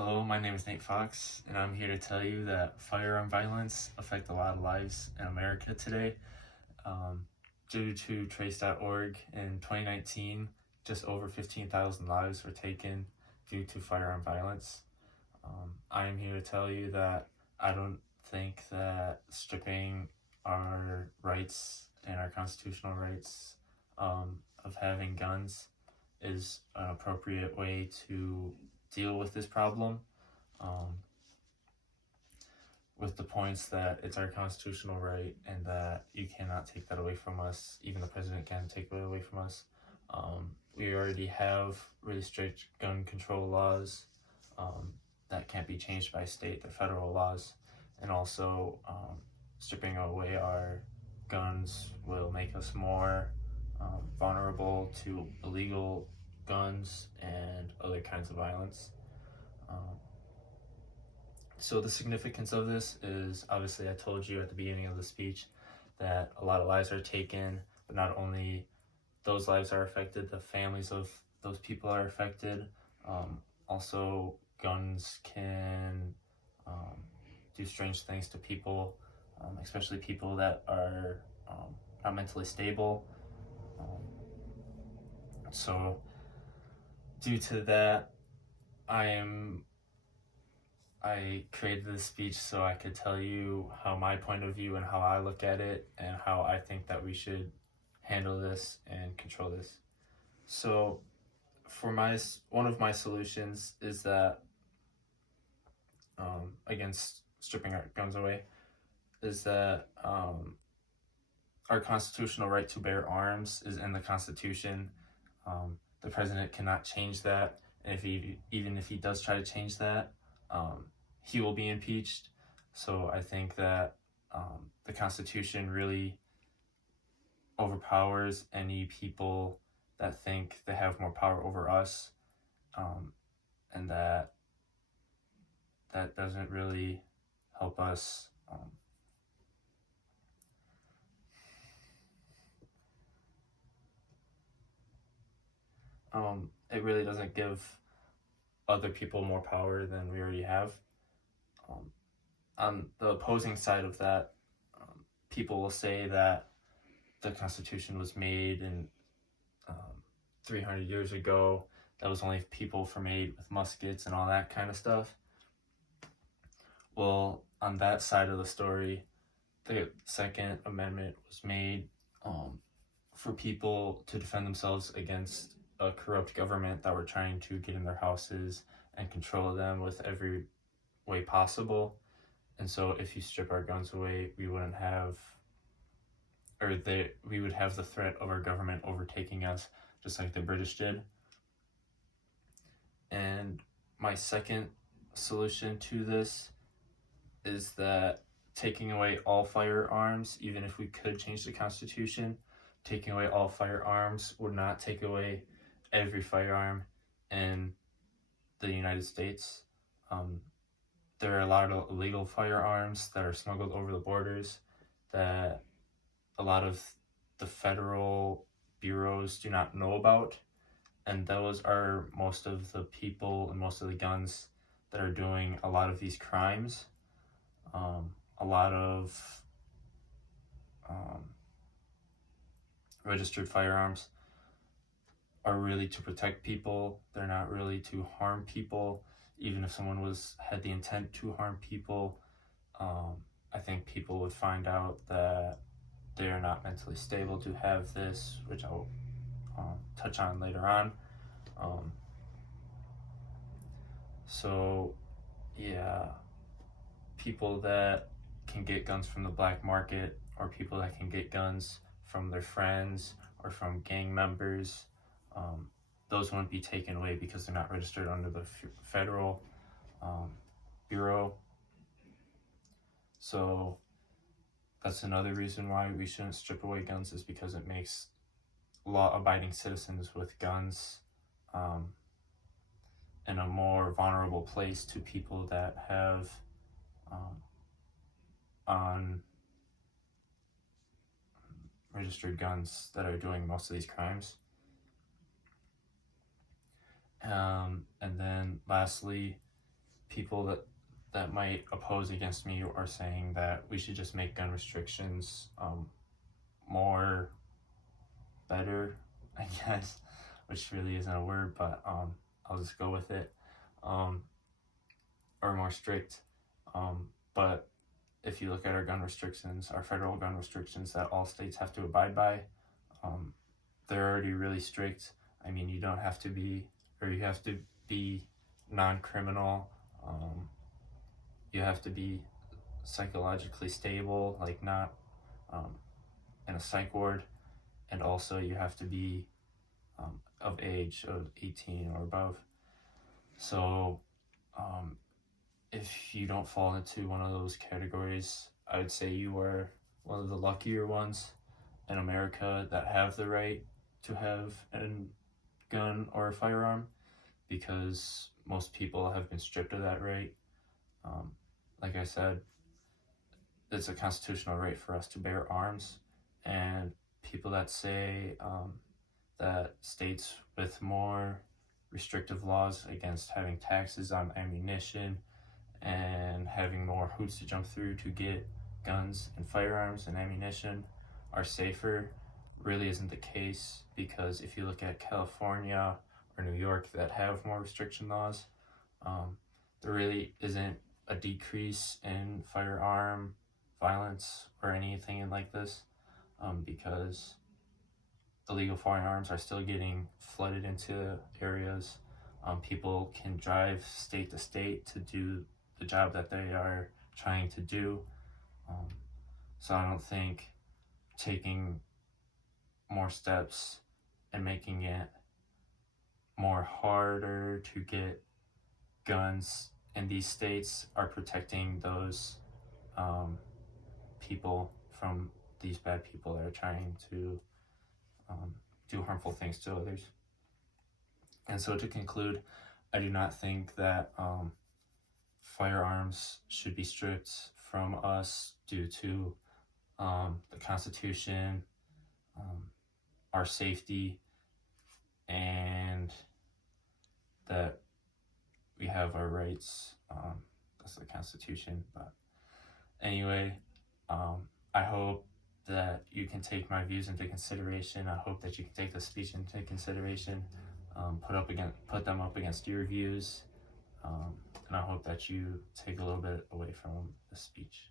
Hello, my name is Nate Fox, and I'm here to tell you that firearm violence affect a lot of lives in America today. Um, Due to Trace.org in 2019, just over 15,000 lives were taken due to firearm violence. I am here to tell you that I don't think that stripping our rights and our constitutional rights of having guns is an appropriate way to deal with this problem. Um, with the points that it's our constitutional right and that you cannot take that away from us. Even the president can't take it away from us. We already have really strict gun control laws that can't be changed by state. They're federal laws. And also, stripping away our guns will make us more vulnerable to illegal guns and other kinds of violence. So the significance of this is, obviously I told you at the beginning of the speech that a lot of lives are taken, but not only those lives are affected, the families of those people are affected. Also, guns can do strange things to people, especially people that are not mentally stable. So due to that, I created this speech so I could tell you how my point of view and how I look at it and how I think that we should handle this and control this. So for one of my solutions is that against stripping our guns away is that our constitutional right to bear arms is in the Constitution. The president cannot change that, and even if he does try to change that, he will be impeached. So I think that the Constitution really overpowers any people that think they have more power over us, and that doesn't really help us. It really doesn't give other people more power than we already have. On the opposing side of that, people will say that the Constitution was made in 300 years ago. That was only people for made with muskets and all that kind of stuff. Well, on that side of the story, the Second Amendment was made for people to defend themselves against a corrupt government that were trying to get in their houses and control them with every way possible. And so if you strip our guns away, we would have the threat of our government overtaking us, just like the British did. And my second solution to this is that taking away all firearms, even if we could change the Constitution, taking away all firearms would not take away every firearm in the United States. There are a lot of illegal firearms that are smuggled over the borders that a lot of the federal bureaus do not know about, and those are most of the people and most of the guns that are doing a lot of these crimes. A lot of registered firearms are really to protect people. They're not really to harm people. Even if someone had the intent to harm people, I think people would find out that they are not mentally stable to have this, which I'll touch on later on. So yeah, people that can get guns from the black market, or people that can get guns from their friends or from gang members, those won't be taken away because they're not registered under the federal bureau. So that's another reason why we shouldn't strip away guns, is because it makes law-abiding citizens with guns in a more vulnerable place to people that have unregistered guns that are doing most of these crimes. And then lastly, people that might oppose against me are saying that we should just make gun restrictions more better, I guess, which really isn't a word, but I'll just go with it, or more strict. But if you look at our gun restrictions, our federal gun restrictions that all states have to abide by, they're already really strict. I mean, you don't have to be, or you have to be non-criminal. You have to be psychologically stable, like not in a psych ward, and also you have to be of age of 18 or above. So if you don't fall into one of those categories, I would say you are one of the luckier ones in America that have the right to have a gun or a firearm, because most people have been stripped of that right. Like I said, it's a constitutional right for us to bear arms, and people that say that states with more restrictive laws against having taxes on ammunition and having more hoops to jump through to get guns and firearms and ammunition are safer really isn't the case, because if you look at California or New York that have more restriction laws, there really isn't a decrease in firearm violence or anything like this, because illegal firearms are still getting flooded into areas. People can drive state to state to do the job that they are trying to do. So I don't think taking more steps and making it more harder to get guns in these states are protecting those people from these bad people that are trying to do harmful things to others. And so to conclude, I do not think that firearms should be stripped from us due to the Constitution, our safety, and that we have our rights. That's the Constitution. But anyway, I hope that you can take my views into consideration. I hope that you can take the speech into consideration, put them up against your views, and I hope that you take a little bit away from the speech.